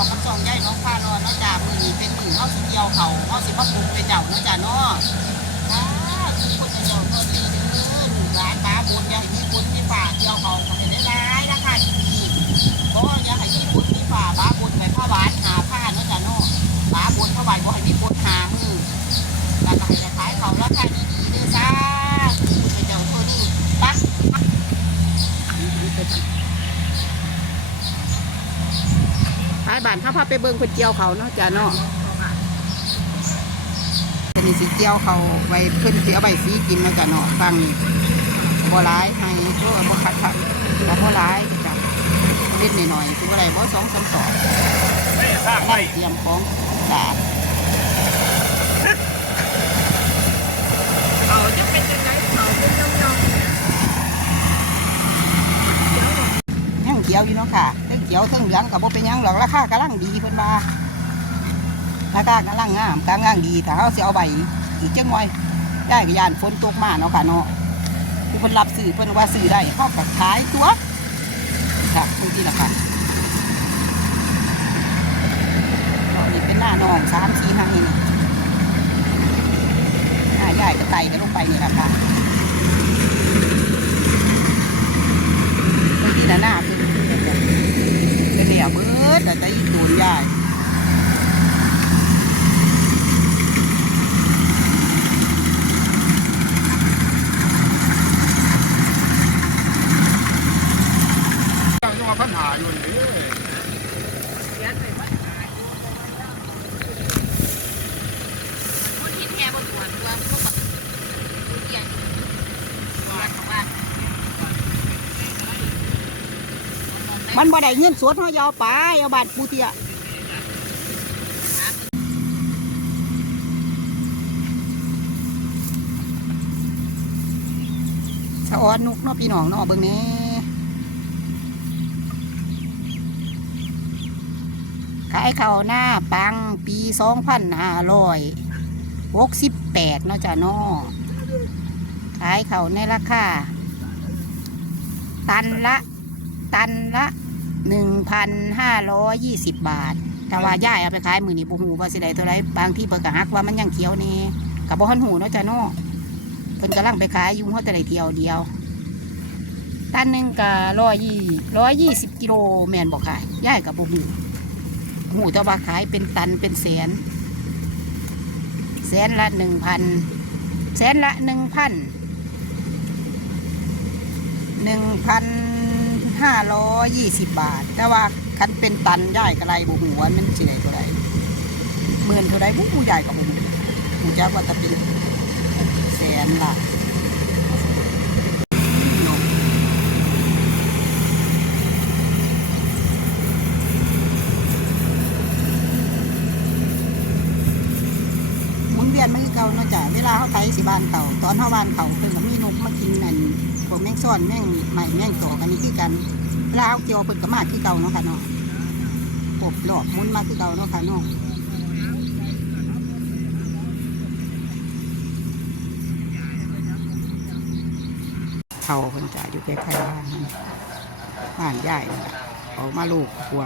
อกับสองย่ายน้องฟ้ารอเนาะจ้ามือนี้เป็นมือเฮาสิเกี่ยวเขาเฮาสิมาปลูกเป็นเจ้าเนาะจ้าเนาะอ่าทุกคนจะเจ้าก็ดีเด้อลูกหลานตาบุญอย่าให้มีบุญมีฝ่าเกี่ยวเขาก็เป็นได้หลายราคาดีๆบ่อย่าให้มีบุญมีฝ่าบ้าบุญไปผ้าหวานหาผ้าเนาะจ้าเนาะบ้าบุญผ้าหวานบ่ให้มีบุญหามือแล้วก็ให้ได้ขายเขาราคาดีๆเด้อจ้าเป็นเจ้าตัวนี้ปัก ท้ายบ้านเขาพาไปเบิ่งเพิ่นเกี่ยวเขาเนาะจ้าเนาะอันนี้สิเกี่ยวเขาไว้เพิ่นสิเอาใบสีกินเนาะจ้าเนาะฟังนี่บ่หลายให้บ่บ่คักคักบ่บ่หลายจ้ะเล็ดหน่อยๆสิบ่ได้บ่สองสามสองไม่สร้างได้ไม่เตรียมของจ้าเขาจะเป็นยังไงเขาเป็นน้องๆเดี๋ยวเนี่ยยังเกี่ยวอยู่เนาะค่ะ เสี่ยวเทั้งเหลืองก็บ่เป็นยังหรอกราคากำลังดีเพิ่นว่าราคากำลังงามกำลังดีถ้าเฮาเสิเอาใบอีกจังหน่อยได้ก็ย่านฝนตกมาเนาะค่ะเนาะผู้คนรับซื้อเพิ่นว่าซื้อได้เขาก็ขายตัวค่ะบางทีละค่ะนี่เป็นหน้าน้องสามสี่ห้านี่นี่หน้าใหญ่ก็ไต่กันลงไปนี่แหละค่ะบางทีละหน้าเพิ่นเป็นเหลี่ยเบิดแต่จะอีกโดนใหญ่ ตั้งยังมาปัญหาอยู่นี่ เสียใจไห มพูดคิดแค่บนหัวตัวพวกแบบพูดเกี่ยงหัวของว่ามันบ่ได้เงินสดเฮาย่าเอาไปเอาบาทปูเตียสะออนนุกเนาะพี่น้องเนาะเบิ่งแนี้ ขายข้าวหน้าปังปีสองพันห้าร้อยหกสิบแปดเนาะจ้ะเนาะขายข้าวในราคาตันละ ตันละหนึ่งพันห้าร้อยยี่สิบบาท แต่ว่าย่ายเอาไปขายมือนี่บุหูว่าสิไดเท่าไรบางที่เปิดกะฮักว่ามันยังเขียวนี่กับบ่ฮันหูเนาะจ้ะเนาะเพิ่นกำลังไปขายยุ่งเขาแต่ได้เที่ยวเดียวตันหนึ่งกะร้อยยี่ร้อยยี่สิบกิโลแมนบอกขายย่ายกับบุหู หูแต่ว่าขายเป็นตันเป็นแสน แสนละหนึ่งพันแสนละหนึ่งพันหนึ่งพันห้าร้อยยี่สิบบาท แต่ว่าคันเป็นตันย่ายกระไรบุหัวมันสิไหนตัวใดหมื่นเท่าไรบุหูใหญ่กับบุหูหูจักว่าจะเป็นแสนละหมุนเวียนมันคือเก่าเนาะจ้ะเวลาเขาไถสิบานเต่าตอนเขาบานเต่าเพิ่นก็มีนกมากินนั่นพวกแมงซ่อนแมงใหม่แมงตอกันนี้คือกันเวลาเอาเกี่ยวเพิ่นก็มาคือเก่าเนาะค่ะเนาะกบหลอกมุนมาคือเก่าเนาะค่ะเนาะเขาเพิ่นจ่ายอยู่ใกล้ๆบ้านบ้านใหญ่นั่นล่ะเอามาลูกกลัว